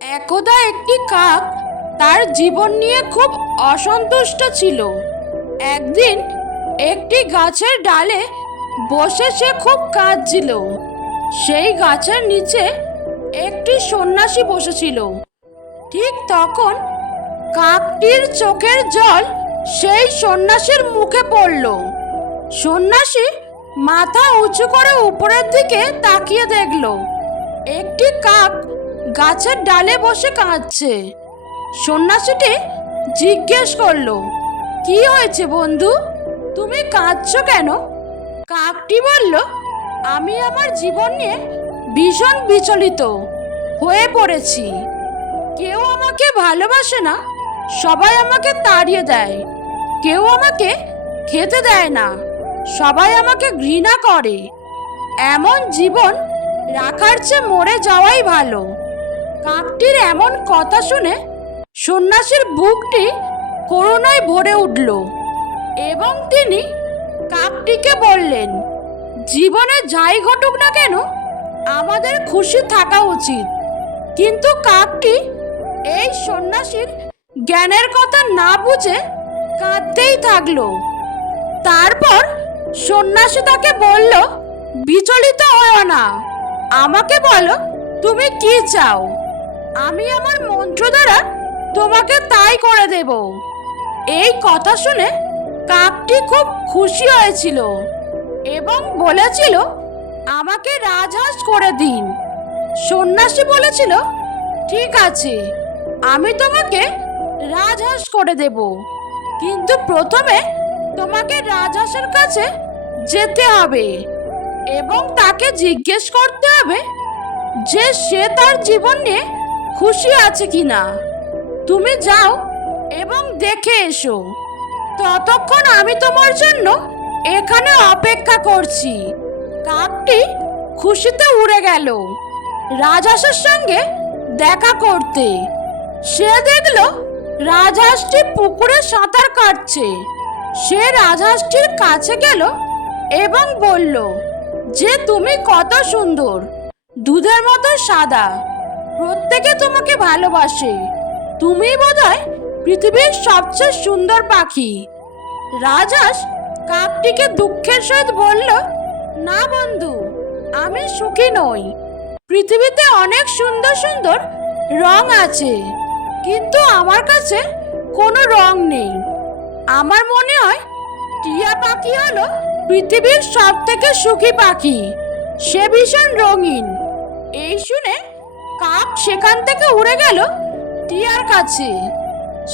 একদা একটি কাক তার জীবন নিয়ে খুব অসন্তুষ্ট ছিল। একদিন একটি গাছের ডালে বসে সে খুব কাঁদছিল। সেই গাছের নিচে একটি সন্ন্যাসী বসেছিল। ঠিক তখন কাকটির চোখের জল সেই সন্ন্যাসীর মুখে পড়ল। সন্ন্যাসী মাথা উঁচু করে উপরের দিকে তাকিয়ে দেখল, একটি কাক গাছের ডালে বসে কাঁদছে। সন্ন্যাসীটি জিজ্ঞেস করল, কি হয়েছে বন্ধু? তুমি কাঁদছো কেন? কাকটি বলল, আমি আমার জীবন নিয়ে ভীষণ বিচলিত হয়ে পড়েছি। কেউ আমাকে ভালোবাসে না, সবাই আমাকে তাড়িয়ে দেয়। কেউ আমাকে খেতে দেয় না, সবাই আমাকে ঘৃণা করে। এমন জীবন রাখার চেয়ে মরে যাওয়াই ভালো। কাকটির এমন কথা শুনে সন্ন্যাসীর বুকটি করুণায় ভরে উঠল এবং তিনি কাকটিকে বললেন, জীবনে যাই ঘটুক না কেন, আমাদের খুশি থাকা উচিত। কিন্তু কাকটি এই সন্ন্যাসীর জ্ঞানের কথা না বুঝে কাঁদতেই থাকল। তারপর সন্ন্যাসী তাকে বলল, বিচলিত হও না। আমাকে বলো, তুমি কি চাও? আমি আমার মন্ত্র দ্বারা তোমাকে তাই করে দেব। এই কথা শুনে কাকটি খুব খুশি হয়েছিল এবং বলেছিল, আমাকে রাজহাঁস করে দিন। সন্ন্যাসী বলেছিল, ঠিক আছে, আমি তোমাকে রাজহাঁস করে দেব। কিন্তু প্রথমে তোমাকে রাজহাঁসের কাছে যেতে হবে এবং তাকে জিজ্ঞেস করতে হবে যে সে তার জীবন নিয়ে খুশি আছে কি না তুমি যাও এবং দেখে এসো। ততক্ষণ আমি তোমার জন্য এখানে অপেক্ষা করছি। কাকটি খুশিতে উড়ে গেল রাজহাঁসের সঙ্গে দেখা করতে। সে দেখল রাজহাঁসটি পুকুরে সাঁতার কাটছে। সে রাজহাঁসটির কাছে গেল এবং বলল, যে তুমি কত সুন্দর, দুধের মতো সাদা প্রত্যেকে তোমাকে ভালোবাসে। তুমি বোধহয় পৃথিবীর সবচেয়ে সুন্দর পাখি। রাজহাঁস কাকটিকে দুঃখের সহিত বলল, না বন্ধু, আমি সুখী নই। পৃথিবীতে অনেক সুন্দর সুন্দর রং আছে, কিন্তু আমার কাছে কোনো রং নেই। আমার মনে হয় টিয়া পাখি হলো পৃথিবীর সব থেকে সুখী পাখি। সে ভীষণ রঙিন। এই শুনে কাক সেখান থেকে উড়ে গেল টিয়ার কাছে।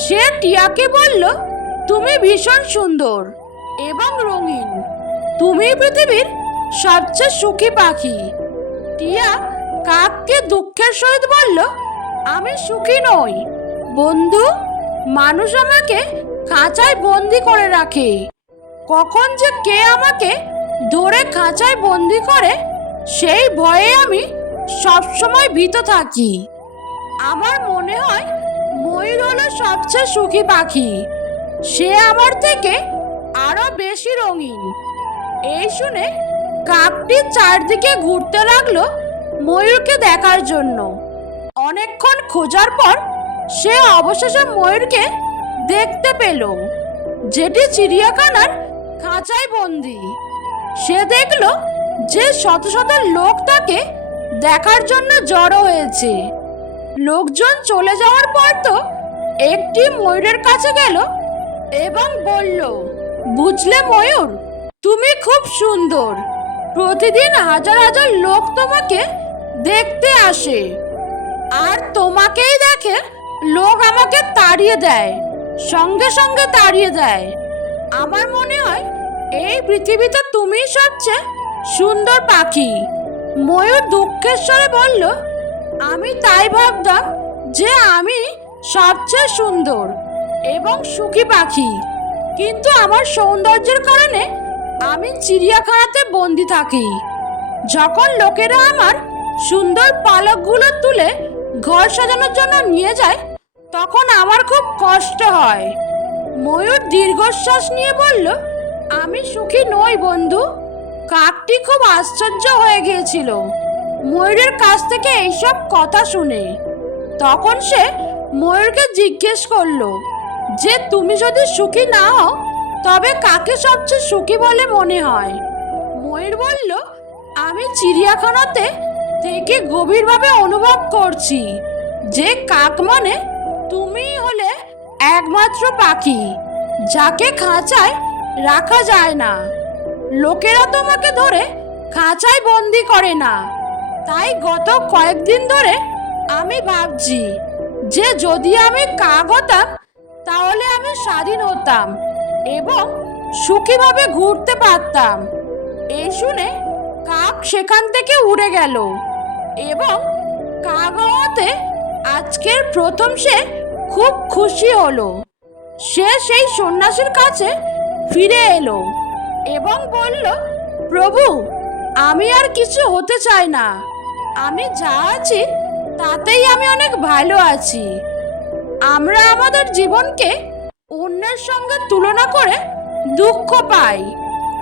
সে টিয়াকে বলল, তুমি ভীষণ সুন্দর এবং রঙিন। তুমি পৃথিবীর সবচেয়ে সুখী পাখি। টিয়া কাককে দুঃখের সহিত বলল, আমি সুখী নই। বন্ধু, মানুষ আমাকে খাঁচায় বন্দি করে রাখে। কখন যে কে আমাকে ধরে খাঁচায় বন্দি করে, সেই ভয়ে আমি সবসময় ভীত থাকি। আমার মনে হয় ময়ূর হলো সবচেয়ে সুখী পাখি। সে আমার থেকে আরও বেশি রঙিন। এই শুনে কাকটি চারদিকে ঘুরতে লাগল ময়ূরকে দেখার জন্য। অনেকক্ষণ খোঁজার পর সে অবশেষে ময়ূরকে দেখতে পেল, যেটি চিড়িয়াখানার খাঁচায় বন্দি। সে দেখল যে শত শত লোক তাকে দেখার জন্য জড়ো হয়েছে। লোকজন চলে যাওয়ার পর তো একটি ময়ূরের কাছে গেল এবং বলল, বুঝলে ময়ূর, তুমি খুব সুন্দর। প্রতিদিন হাজার হাজার লোক তোমাকে দেখতে আসে। আর তোমাকেই দেখে লোক আমাকে তাড়িয়ে দেয়, সঙ্গে সঙ্গে তাড়িয়ে দেয়। আমার মনে হয় এই পৃথিবীতে তুমি সবচেয়ে সুন্দর পাখি। ময়ূর দুঃখের স্বরে বলল, আমি তাই ভাবতাম যে আমি সবচেয়ে সুন্দর এবং সুখী পাখি। কিন্তু আমার সৌন্দর্যের কারণে আমি চিড়িয়াখানাতে বন্দি থাকি। যখন লোকেরা আমার সুন্দর পালকগুলো তুলে ঘর সাজানোর জন্য নিয়ে যায়, তখন আমার খুব কষ্ট হয়। ময়ূর দীর্ঘশ্বাস নিয়ে বলল, আমি সুখী নই বন্ধু। কাকটি খুব আশ্চর্য হয়ে গিয়েছিল। ময়ূরের কাছ থেকে এইসব কথা শুনে। তখন সে ময়ূরকে জিজ্ঞেস করল, যে তুমি যদি সুখী না হও, তবে কাকে সবচেয়ে সুখী বলে মনে হয়? ময়ূর বলল, আমি চিড়িয়াখানাতে থেকে গভীরভাবে অনুভব করছি। যে কাক মানে তুমি হলে একমাত্র পাখি, যাকে খাঁচায় রাখা যায় না। লোকেরা তোমাকে ধরে খাঁচায় বন্দি করে না। তাই গত কয়েকদিন ধরে আমি ভাবছি যে যদি আমি কাক হতাম, তাহলে আমি স্বাধীন হতাম এবং সুখীভাবে ঘুরতে পারতাম। এই শুনে কাক সেখান থেকে উড়ে গেল এবং কাক হওয়াতে আজকের প্রথম সে খুব খুশি হলো। সে সেই সন্ন্যাসীর কাছে ফিরে এলো। এবং বলল, প্রভু, আমি আর কিছু হতে চাই না। আমি যা আছি, তাতেই আমি অনেক ভালো আছি। আমরা আমাদের জীবনকে অন্যের সঙ্গে তুলনা করে দুঃখ পাই।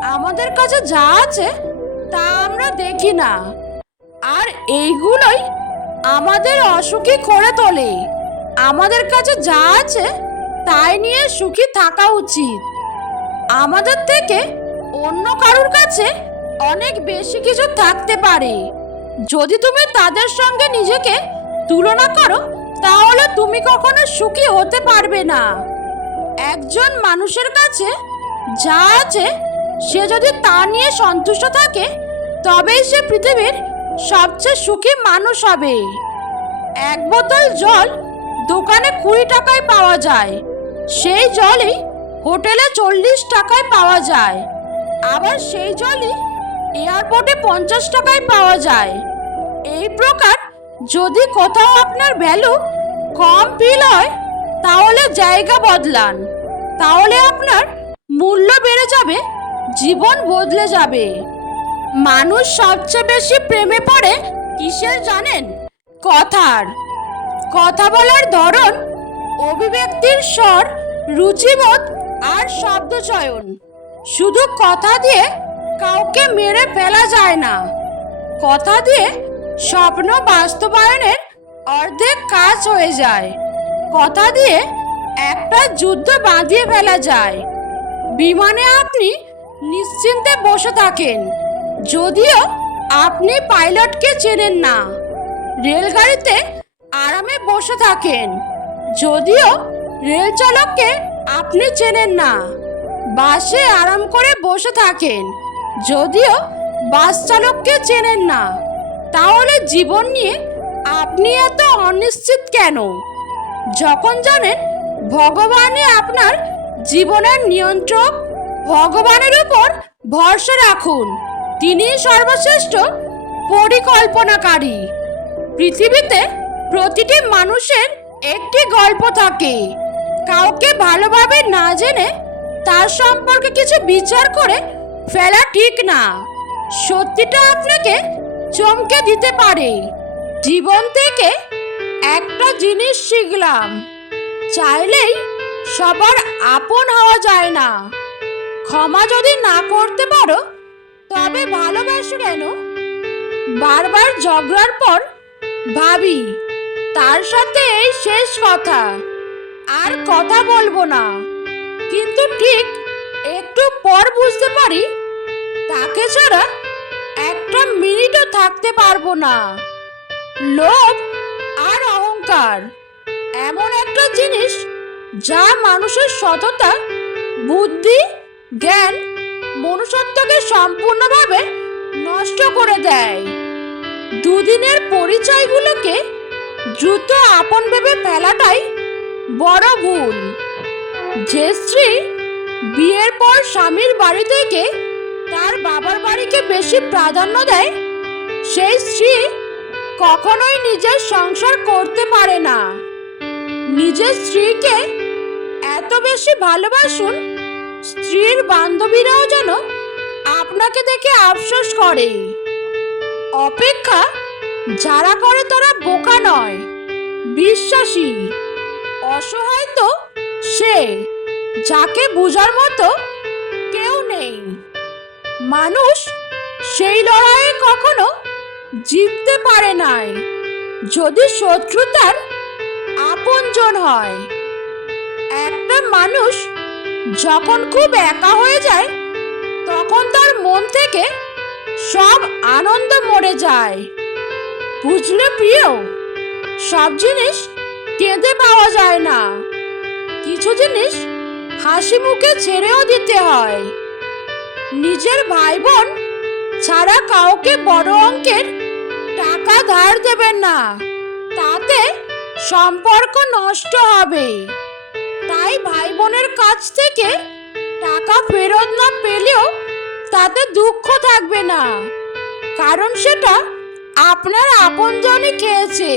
আমাদের কাছে যা আছে, তা আমরা দেখি না। আর এইগুলোই আমাদের অসুখী করে তোলে। আমাদের কাছে যা আছে, তাই নিয়ে সুখী থাকা উচিত। আমাদের থেকে অন্য কারুর কাছে অনেক বেশি কিছু থাকতে পারে। যদি তুমি তাদের সঙ্গে নিজেকে তুলনা করো, তাহলে তুমি কখনো সুখী হতে পারবে না। একজন মানুষের কাছে যা আছে, সে যদি তা নিয়ে সন্তুষ্ট থাকে, তবেই সে পৃথিবীর সবচেয়ে সুখী মানুষ হবে। এক বোতল জল দোকানে কুড়ি টাকায় পাওয়া যায়। সেই জলই হোটেলে চল্লিশ টাকায় পাওয়া যায়। আবার সেই জলই এয়ারপোর্টে পঞ্চাশ টাকায় পাওয়া যায়। এই প্রকার যদি কোথাও আপনার ভ্যালু কম ফিল হয়, তাহলে জায়গা বদলান। তাহলে আপনার মূল্য বেড়ে যাবে, জীবন বদলে যাবে। মানুষ সবচেয়ে বেশি প্রেমে পড়ে কিসের জানেন? কথার। কথা বলার ধরন, অভিব্যক্তির স্বর, রুচিবোধ আর শব্দচয়ন। শুধু কথা দিয়ে কাউকে মেরে ফেলা যায় না। কথা দিয়ে স্বপ্ন বাস্তবায়নের অর্ধেক কাজ হয়ে যায়। কথা দিয়ে একটা যুদ্ধ বাঁধিয়ে ফেলা যায়। বিমানে আপনি নিশ্চিন্তে বসে থাকেন। যদিও আপনি পাইলটকে চেনেন না। রেলগাড়িতে আরামে বসে থাকেন। যদিও রেল চালককে আপনি চেনেন না। বাসে আরাম করে বসে থাকেন। যদিও বাস চালককে চেনেন না। তাহলে জীবন নিয়ে আপনি এত অনিশ্চিত কেন? যখন জানেন ভগবানই আপনার জীবনের নিয়ন্ত্রক, ভগবানের উপর ভরসা রাখুন। তিনি সর্বশ্রেষ্ঠ পরিকল্পনাকারী। পৃথিবীতে প্রতিটি মানুষের একটি গল্প থাকে। কাউকে ভালোভাবে না জেনে তার সম্পর্কে কিছু বিচার করে ফেলা ঠিক না। সত্যিটা আপনাকে চমকে দিতে পারে। জীবন থেকে একটা জিনিস শিখলাম। চাইলেই সবার আপন হওয়া যায় না। ক্ষমা যদি না করতে পারো, তবে ভালোবাসো কেন? বারবার ঝগড়ার পর ভাবি, তার সাথে এই শেষ কথা। আর কথা বলব না। ঠিক একটু পর বুঝতে পারি, তাকে ছাড়া একটা মিনিটও থাকতে পারব না। লোভ আর অহংকার এমন একটা জিনিস যা মানুষের সততা, বুদ্ধি, জ্ঞান, মনুষ্যত্বকে সম্পূর্ণভাবে নষ্ট করে দেয়। দুদিনের পরিচয়গুলোকে দ্রুত আপন ভেবে ফেলাটাই বড় ভুল। যে স্ত্রী বিয়ের পর স্বামীর বাড়ি থেকে তার বাবার বাড়িকে বেশি প্রাধান্য দেয়? সেই স্ত্রী কখনোই নিজের সংসার করতে পারে না। নিজের স্ত্রীকে এত বেশি ভালোবাসুন, স্ত্রীর বান্ধবীরাও যেন আপনাকে দেখে আফসোস করে। অপেক্ষা যারা করে তারা বোকা নয়, বিশ্বাসী, অসহায় তো সে। যাকে বুঝার মতো কেউ নেই। মানুষ সেই লড়াইয়ে কখনো জিততে পারে নাই। যদি শত্রুতার প্রয়োজন হয়, একটা মানুষ যখন খুব একা হয়ে যায়, তখন তার মন থেকে সব আনন্দ মরে যায়। বুঝলে প্রিয়, সব জিনিস কেঁদে পাওয়া যায় না। কিছু জিনিস হাসি মুখে ছেড়েও দিতে হয়। নিজের ভাই বোন ছাড়া কাউকে বড় অঙ্কের টাকা ধার দেবেন না। তাতে সম্পর্ক নষ্ট হবে। তাই ভাই বোনের কাছ থেকে টাকা ফেরত না পেলেও তাতে দুঃখ থাকবে না। কারণ সেটা আপনার আপনজনই খেয়েছে।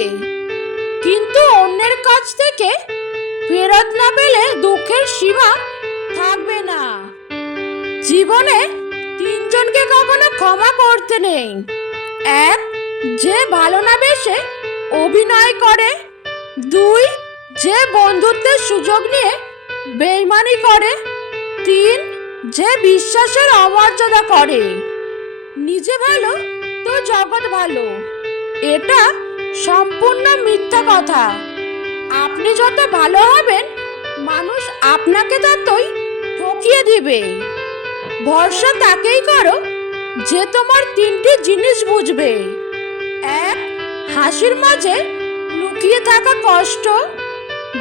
কিন্তু অন্যের কাছ থেকে ফেরত না পেলে দুঃখের সীমা থাকবে না। জীবনে তিনজনকে কখনো ক্ষমা করতে নেই। এক, যে ভালো না বেশে অভিনয় করে। দুই, যে বন্ধুত্বের সুযোগ নিয়ে বেইমানি করে। তিন, যে বিশ্বাসের অমর্যাদা করে। নিজে ভালো তো জগৎ ভালো। এটা সম্পূর্ণ মিথ্যা কথা। আপনি যত ভালো হবেন, মানুষ আপনাকে ততই ঠকিয়ে দিবে। ভরসা তাকেই করো যে তোমার তিনটি জিনিস বুঝবে। এক, হাসির মাঝে লুকিয়ে থাকা কষ্ট।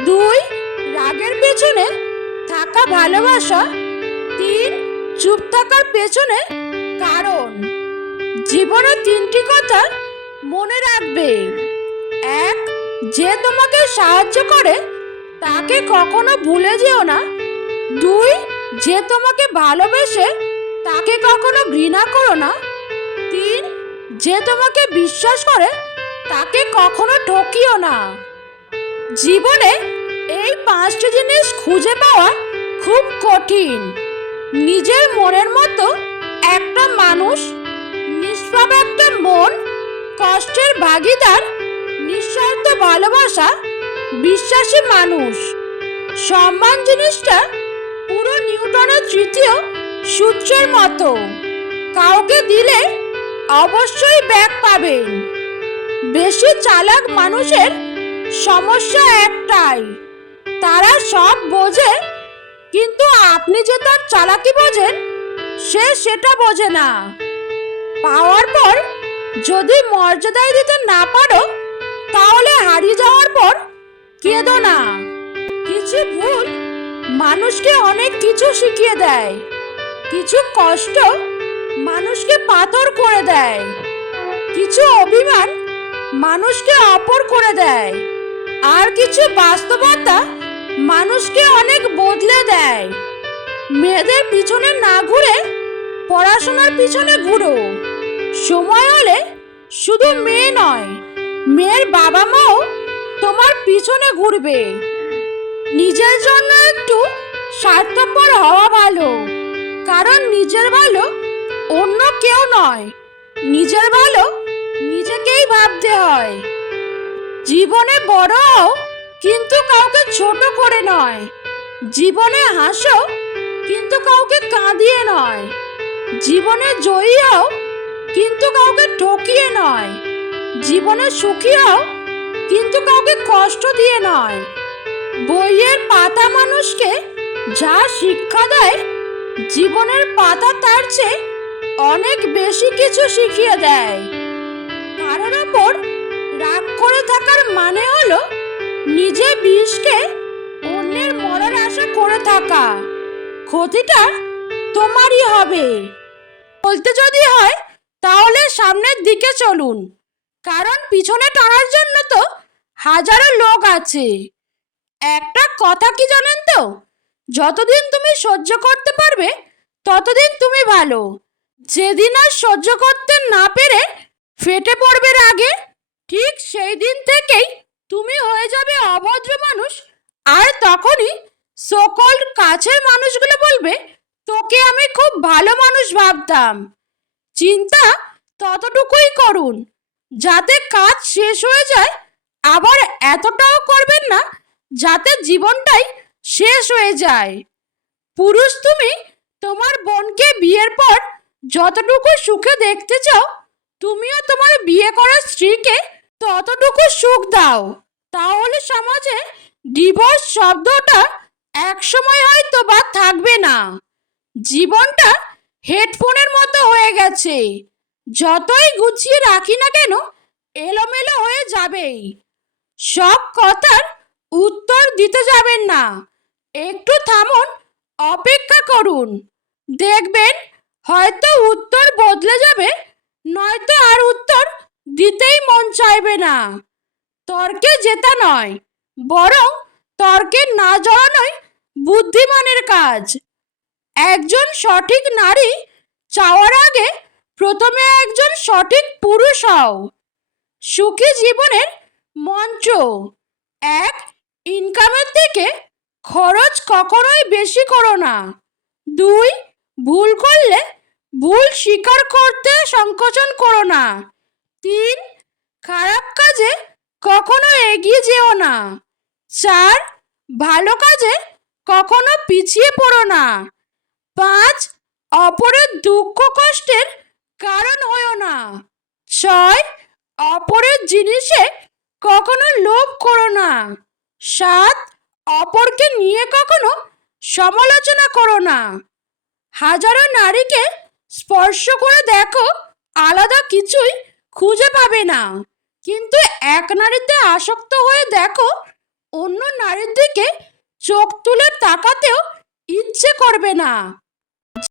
দুই, রাগের পেছনে থাকা ভালোবাসা। তিন, চুপ থাকার পেছনে কারণ। জীবনে তিনটি কথা মনে রাখবে। এক যে তোমাকে সাহায্য করে, তাকে কখনো ভুলে যেও না। দুই, যে তোমাকে ভালোবেসে, তাকে কখনো ঘৃণা করো না। তিন, যে তোমাকে বিশ্বাস করে, তাকে কখনো ঠকিও না। জীবনে এই পাঁচটি জিনিস খুঁজে পাওয়া খুব কঠিন। নিজের মনের মতো একটা মানুষ, নিষ্পাপ একটা মন, কষ্টের ভাগিদার নিঃস্বার্থ ভালোবাসা বিশ্বাসী মানুষ। সম্মান জিনিসটা পুরো নিউটনের তৃতীয় সূত্রের মতো। কাউকে দিলে অবশ্যই ব্যাগ পাবেন। বেশি চালাক মানুষের সমস্যা একটাই, তারা সব বোঝে, কিন্তু আপনি যে তার চালাকি বোঝেন, সে সেটা বোঝে না। পাওয়ার পর যদি মর্যাদায় দিতে না পারো তাহলে হারিয়ে যাওয়ার পর কেঁদো না। কিছু ভুল মানুষকে অনেক কিছু শিখিয়ে দেয়। কিছু কষ্ট মানুষকে পাথর করে দেয়। কিছু অভিমান মানুষকে অপর করে দেয়। আর কিছু বাস্তবতা মানুষকে অনেক বদলে দেয়। মেয়েদের পিছনে না ঘুরে পড়াশোনার পিছনে ঘুরো। সময় হলে শুধু মেয়ে নয় মেয়ের বাবা মাও তোমার পিছনে ঘুরবে। নিজের জন্য একটু স্বার্থপর হওয়া ভালো, কারণ নিজের ভালো অন্য কেউ নয়। নিজের ভালো নিজেকেই ভাবতে হয়। জীবনে বড় কিন্তু কাউকে ছোট করে নয়। জীবনে হাসো, কিন্তু কাউকে কাঁদিয়ে নয়। জীবনে জয়ী হও, কিন্তু কাউকে ঠকিয়ে নয়। জীবনে সুখী হও কিন্তু কাউকে কষ্ট দিয়ে নয়। বইয়ের পাতা মানুষকে যা শিক্ষা দেয়, জীবনের পাতা তার চেয়ে অনেক বেশি কিছু শিখিয়ে দেয়। কারোর ওপর রাগ করে থাকার মানে হলো নিজে বিষকে অন্যের মরার আশা করে থাকা। ক্ষতিটা তোমারই হবে। বলতে যদি হয়, তাহলে সামনের দিকে চলুন। কারণ পিছনে টানার জন্য তো হাজারো লোক আছে। একটা কথা কি জানেন তো? যতদিন তুমি সহ্য করতে পারবে, ততদিন তুমি ভালো। যেদিন আর সহ্য করতে না পেরে ফেটে পড়বে আগে ঠিক সেই দিন থেকেই তুমি হয়ে যাবে অভদ্র মানুষ। আর তখনই সকল কাছের মানুষগুলো বলবে, তোকে আমি খুব ভালো মানুষ ভাবতাম। চিন্তা ততটুকুই করুন। যাতে কাজ শেষ হয়ে যায়, আবার এতটাও করবেন না যাতে জীবনটাই শেষ হয়ে যায়। পুরুষ তুমি তোমার বোনকে বিয়ের পর যতটুকু সুখে দেখতে চাও, তুমিও তোমার বিয়ে করা স্ত্রীকে ততটুকু সুখ দাও। তাহলে সমাজে ডিভোর্স শব্দটা একসময় হয়তো বা থাকবে না। জীবনটা হেডফোনের মতো হয়ে গেছে। যতই গুছিয়ে রাখি না কেন, এলোমেলো হয়ে যাবেই। সব কথার উত্তর দিতে যাবেন না। একটু থামুন, অপেক্ষা করুন। দেখবেন, হয়তো উত্তর বদলে যাবে, নয়তো আর উত্তর দিতেই মন চাইবে না। তর্কে জেতা নয়, বরং তর্কে না জড়ানোই বুদ্ধিমানের কাজ। একজন সঠিক নারী চাওয়ার আগে প্রথমে একজন সঠিক পুরুষ হও। সুখী জীবনের মঞ্চ এক ইনকামের থেকে খরচ কখনোই বেশি করো না। দুই, ভুল করলে ভুল স্বীকার করতে সংকোচন করো না। তিন, খারাপ কাজে কখনো এগিয়ে যেও না। চার, ভালো কাজে কখনো পিছিয়ে পড়ো না। পাঁচ, অপরের দুঃখ কষ্টের কারণ হয়েও না। ছয় অপরের জিনিসে কখনো লোভ করো না। সাত, অপরকে নিয়ে কখনো সমালোচনা করো না। হাজারো নারীকে স্পর্শ করে দেখো, আলাদা কিছুই খুঁজে পাবে না। কিন্তু এক নারীতে আসক্ত হয়ে দেখো, অন্য নারীর দিকে চোখ তুলে তাকাতেও ইচ্ছে করবে না।